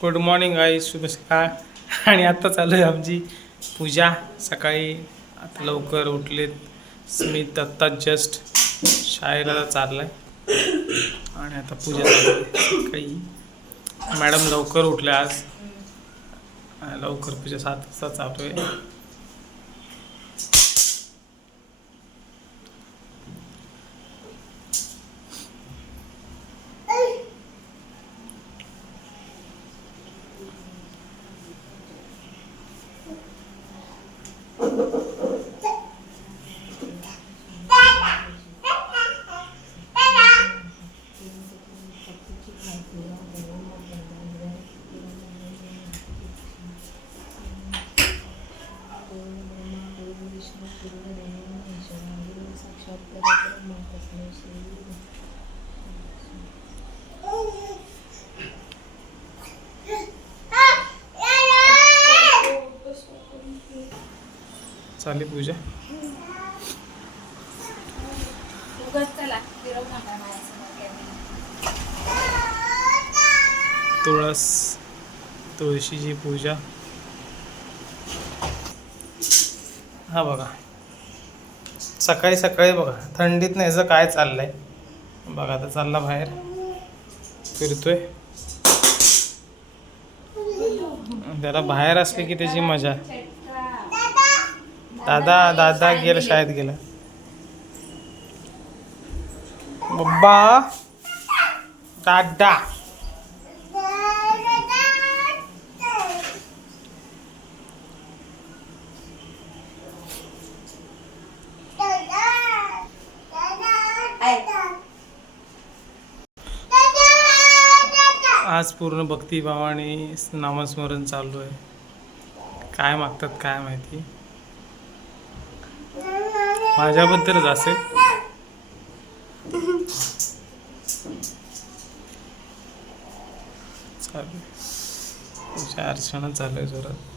Good morning I शुभ सकाळ. आणि आत्ता चालू आहे आमची पूजा. सकाळी आता लवकर उठलेत स्मित आत्ता जस्ट शाळेला चाललाय. आणि आता पूजा चालू सकाळी मॅडम लवकर उठल्या आज. लवकर पूजा सात वाजता चालू आहे. चालली पूजा माझ्यासमोर कॅमेरा. तुळस तुळशीची पूजा. हा बघा. सकाळी सकाळी बघा थंडीत नाही याचं काय चाललंय? बघा आता चालला बाहेर. फिरतोय. त्याला बाहेर असले की त्याची मजा. दादा दादा गेलं शाळेत गेलं. बब्बा दादा. आज पूर्ण भक्तीभावाने नामस्मरण चालू आहे. काय मागतात काय माहिती? माझ्याबद्दलच असेल चालेल आहे. पूजा अर्चना चालू आहे जोरात